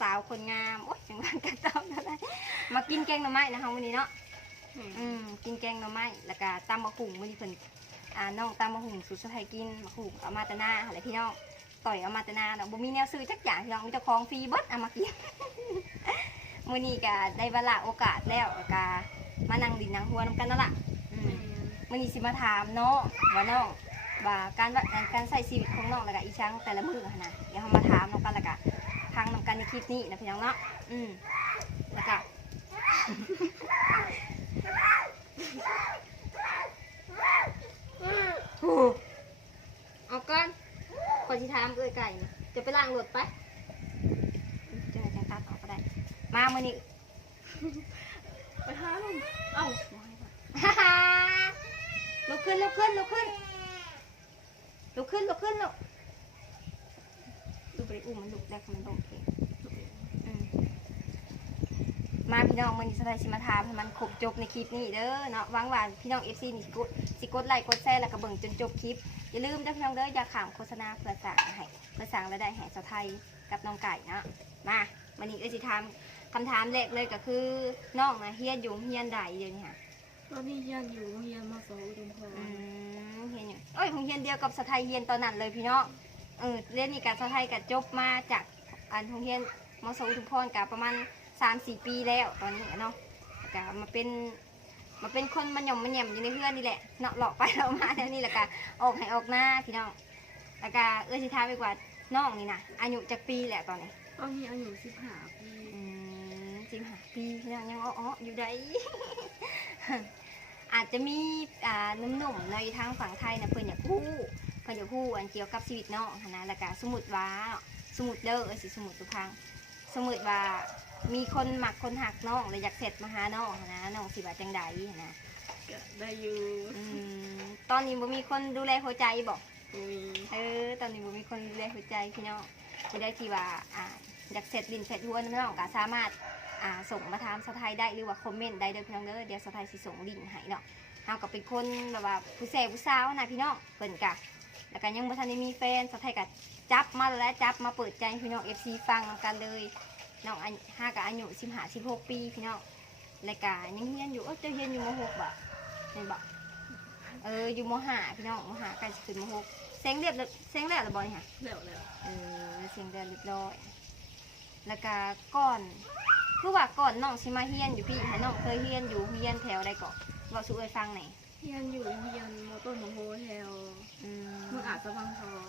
สาวคนงามโอ๊ยจังหวะกันต้มอะไรมากินแกงหน่อไม้นะคะวันนี้เนาะกินแกงหน่อไม้แล้วก็ตำมะหุ่งวันนี้เพิ่นน้องตำมะหุ่งสุดสะไทยกินมะหุ่งเอามาตะนาอะไรพี่น้องต่อยเอามาตะนาเนาะบ่มีแนวซื้อจักอย่างพี่น้องมีแต่ของฟรีเบิดเอามากิน มื้อนี้ก็ได้เวลาโอกาสแล้วก็มานั่งดินนั่งหัวนำกันนั่นล่ะมื้อนี้สิมาถามน้องว่าน้องว่าการใช้ชีวิตของน้องแล้วก็อีช้างแต่ละมื้อหั่นนะเดี๋ยวเรามาถามน้องกันแล้วก็ฟังนำกันในคลิปนี้นะพี่น้องเนาะแล้วก็ เอาก่อนขอที่ถามเอ้ยไก่นะจะไปล้างรถไปจะให้จังตัดออกก็ได้มามื้อนี้ ไปหาลุงเอ้า ลุกขึ้นลุกขึ้นลุกขึ้นลุกขึ้นลุกขึ้นลุกดูไปอุ้มมันลุกได้ค่ะมันโอเคมาพี่น้องมันสไลด์สิมาถามให้มันครบจบในคลิปนี้เด้อเนาะหวังว่าพี่น้อง FC นี่สิกดไลค์กดแชร์แล้วก็เบิ่งจนจบคลิปอย่าลืมเด้อพี่น้องเด้ออย่าข้ามโฆษณาเพื่อสั่งรายได้ให้สาวไทยกับน้องไก่เนาะมาวันนี้สิถามคำถามแรกเลยก็คือน้องนะเฮียนอยู่เฮียนใดเดี๋ยวนี้ค่ะ ตอนนี้เฮียนอยู่เฮียนมาสอุดมพร เฮียนอยู่โอ้ยของเฮียนเดียวกับสาวไทยเฮียนตอนนั้นเลยพี่น้องเรียนนี่กับสาวไทยกับจบมาจากของเฮียนมสอุดมพรกับประมาณ3-4 ปีแล้วตอนนี้เนาะก็มาเป็นคนมันหย่อมมันแหย่มอยู่ในเพื่อนนี่แหละเนาะหลอกไปเรามาแล้วนี่แหละก็ออกให้ออกหน้าพี่น้องแล้วก็สิท้าไปกว่าน้องนี่นะอายุจากปีแหละตอนนี้ ตอนนี้อายุ15 ปี 15 ปีพี่น้องยังอ้ออยู่ได้ อาจจะมีหนุ่มๆในทางฝั่งไทยนะเพิ่นอยากพูดอันเกี่ยวกับชีวิตน้องนะแล้วก็สมมุติว่าสมมุติเด้อสิสมมุติทุกครั้งสมมุติว่ามีคนหมักคนหักน้องเลยอยากเสร็จมาหาน้องนะน้องสิว่าจังใดนะ ก็ได้อยู่ ตอนนี้บ่มีคนดูแลหัวใจบอก มี ตอนนี้บ่มีคนดูแลหัวใจพี่น้องจะได้ที่ว่าอยากเสร็จลิ้นเสร็จหัวน้องก็สามารถส่งมาถามสาวไทยได้หรือว่าคอมเมนต์ได้เด้อพี่น้องเด้อเดี๋ยวสาวไทยสิส่งลิงก์ให้เนาะเฮาก็เป็นคนแบบว่าผู้แซ่ผู้สาวนะพี่น้องเพิ่นก็แล้วก็ยังบ่ทันได้มีแฟนสาวไทยก็จับมาแล้วจับมาเปิดใจพี่น้อง FC ฟังกันเลยน้องกับอายุ15-16 ปีพี่น้องแล้วก็ยังเรียนอยู่เจ้าเรียนอยู่ม.6 บ่เห็นบ่อยู่ม.5พี่น้องม.5ใกล้สิขึ้นม.6เซ็งแล้วหรือบ่นี่ค่ะ แล้ว เซ็งเรียบร้อยแล้วก็ก่อนคือว่าก่อนน้องสิมาเฮียนอยู่พี่น้องเคยเฮียนอยู่เฮียนแถวใดก่อนเว้าสู่เอ้ยฟังหน่อย เฮียนอยู่เฮียนมต้นมโหแถวเมืองอาจสะพังทอง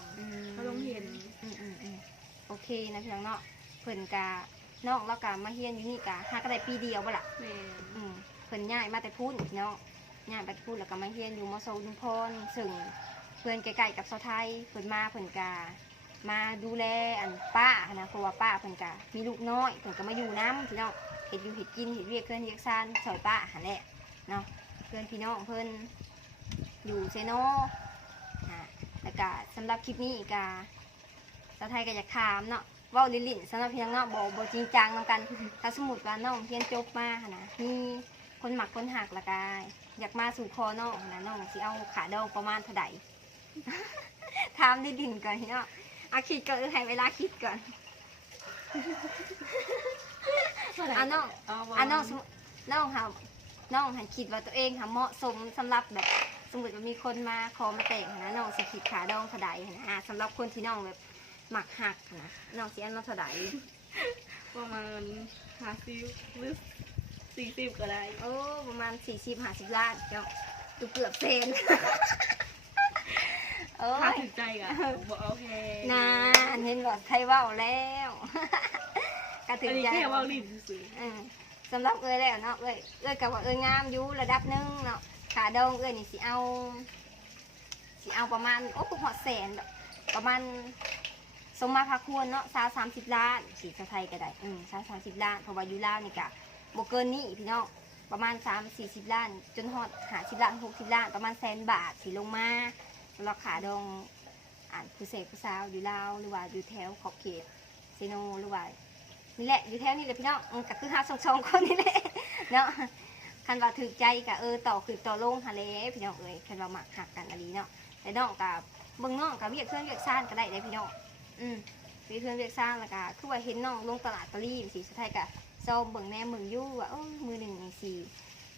ก็ลงเฮียนโอเคนะพี่น้องเนาะเพิ่นกะน้องแล้วก็มาเฮียนอยู่นี่กะหาก็ได้ปีเดียวบ่ล่ะ แม่ เพิ่นย้ายมาแต่พูนพี่น้องย้ายไปพูนแล้วก็มาเฮียนอยู่มสอุดมพรซึ่งเพิ่นใกล้ๆกับสาวไทยเพิ่นมาเพิ่นกะมาดูแลป้านะเพราะว่าป้าเพิ่นกะมีลูกน้อยเพิ่นก็มาอยู่น้ำพี่น้องเฮ็ดอยู่เฮ็ดกินเฮ็ดเวียกเคลื่อนเวียกซ่านซอยป้าหั่นแหละเนาะเพื่อนพี่น้องเพิ่นอยู่เซโนแล้วก็สำหรับคลิปนี้กะสาวไทยก็อยากถามเนาะเว้าลิ้นๆสำหรับพี่น้องเนาะบ่จริงจังนำกันถ้าสมมุติว่าน้องเรียนจบมานะมีคนหมักคนหักละกายอยากมาสู่คอน้องนะน้องสิเอาขาดองประมาณเท่าใด ถามลิ้นๆก่อนพี่น้องคิดก่อนให้เวลาคิดก่อนน้องหันคิดว่าตัวเองเหมาะสมสำหรับแบบสมมติว่ามีคนมาขอมาแต่งนะน้องสิคิดขาดองเท่าใดนะสำหรับคนที่น้องแบบหมักหักนะน้องสิอันเท่าใด ประมาณ50หรือ40ก็ได้ประมาณ40-50 ล้านเจ้าเกือบเซน ถ้าถึงใจกันบอกโอเคนะเห็นบอกไทยว่าแล้ว ก็ถึงใจแค่ว่าลิ้นซื่อสำหรับเอ้ยแล้วเนาะเอ้ยกับว่างามอยู่ระดับนึงเนาะขาดองนี่สิเอาประมาณพวกหอดแสนประมาณสมมาพักควรเนาะ30 ล้านสีไทยก็ได้30 ล้านเพราะว่าอยู่ลาวนี่กะบ่เกินนี้พี่น้องประมาณ30-40 ล้านจนหอด50 ล้าน60 ล้านประมาณ100,000 บาทสิลงมาสำหรับขาดองผู้เสพผู้สาวอยู่ลาวหรือว่าอยู่แถวขอบเขตเซโนหรือว่านี่แหละอยู่แถวนี้เลยพี่น้องก็คือหา2 คนนี่แหละเนาะคันว่าถือใจกะต่อคือต่อลงทะเลพี่น้องคันว่าหมักหักกันอะไรเนาะแต่น้องกับเบิ่งน้องกับเวียกเครื่องเวียกซ่านก็ได้เลยพี่น้อง ไปเพื่อนเรียกสร้างแล้วก็คือว่าเห็นน้องลงตลาดตะลี่สิสุดท้ายก็ซ้อมเบิ่งแน่เบิ่งอยู่ว่ามือหนึ่งสิ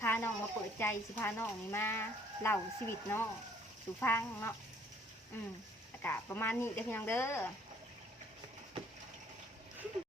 พาน้องมาเปิดใจสิพาน้องนี่มาเล่าชีวิตน้องสู่ฟังเนาะแล้วก็ประมาณนี้เด้อพี่น้องเด้อ